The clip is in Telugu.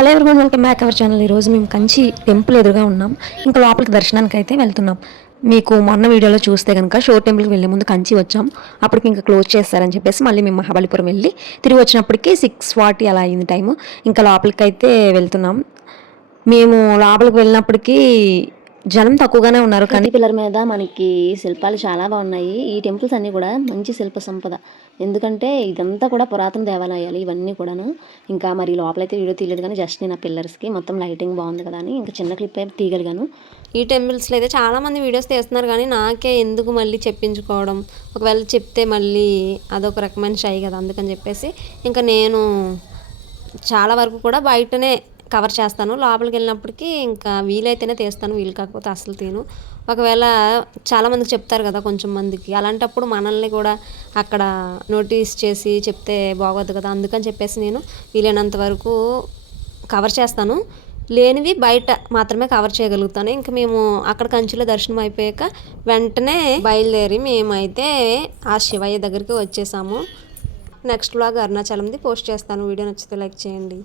Hello everyone, welcome back our channel. ఈరోజు మేము కంచి టెంపుల్ ఎదురుగా ఉన్నాం. ఇంకా లోపలికి దర్శనానికి అయితే వెళ్తున్నాం. మీకు మొన్న వీడియోలో చూస్తే కనుక షోర్ టెంపుల్కి వెళ్ళే ముందు కంచి వచ్చాం. అప్పటికి ఇంకా క్లోజ్ చేస్తారని చెప్పేసి మళ్ళీ మేము మహాబలిపురం వెళ్ళి తిరిగి వచ్చినప్పటికీ 6:40 అలా అయింది టైము. ఇంకా లోపలికి అయితే వెళ్తున్నాం. మేము లోపలికి వెళ్ళినప్పటికీ జనం తక్కువగానే ఉన్నారు. కానీ పిల్లర్ మీద మనకి శిల్పాలు చాలా బాగున్నాయి. ఈ టెంపుల్స్ అన్నీ కూడా మంచి శిల్ప సంపద. ఎందుకంటే ఇదంతా కూడా పురాతన దేవాలయాలు ఇవన్నీ కూడాను. ఇంకా మరి లోపలైతే వీడియో తీయలేదు, కానీ జస్ట్ నేను ఆ పిల్లర్స్కి మొత్తం లైటింగ్ బాగుంది కదా అని ఇంకా చిన్న క్లిప్ అయితే తీయగలిగాను. ఈ టెంపుల్స్లో అయితే చాలామంది వీడియోస్ తీస్తున్నారు, కానీ నాకే ఎందుకు మళ్ళీ చెప్పించుకోవడం, ఒకవేళ చెప్తే మళ్ళీ అదొక రకమైన షై కదా, అందుకని చెప్పేసి ఇంకా నేను చాలా వరకు కూడా బయటనే కవర్ చేస్తాను. లోపలికి వెళ్ళినప్పటికీ ఇంకా వీలైతేనే తీస్తాను, వీలు కాకపోతే అసలు తీను. ఒకవేళ చాలామందికి చెప్తారు కదా కొంచెం మందికి, అలాంటప్పుడు మనల్ని కూడా అక్కడ నోటీస్ చేసి చెప్తే బాగోద్దు కదా, అందుకని చెప్పేసి నేను వీలైనంత వరకు కవర్ చేస్తాను. లేనివి బయట మాత్రమే కవర్ చేయగలుగుతాను. ఇంకా మేము అక్కడ కంచిలో దర్శనం అయిపోయాక వెంటనే బయలుదేరి మేమైతే ఆ శివయ్య దగ్గరికి వచ్చేసాము. నెక్స్ట్ వ్లాగ్ అరుణాచలంది పోస్ట్ చేస్తాను. వీడియో నచ్చితే లైక్ చేయండి.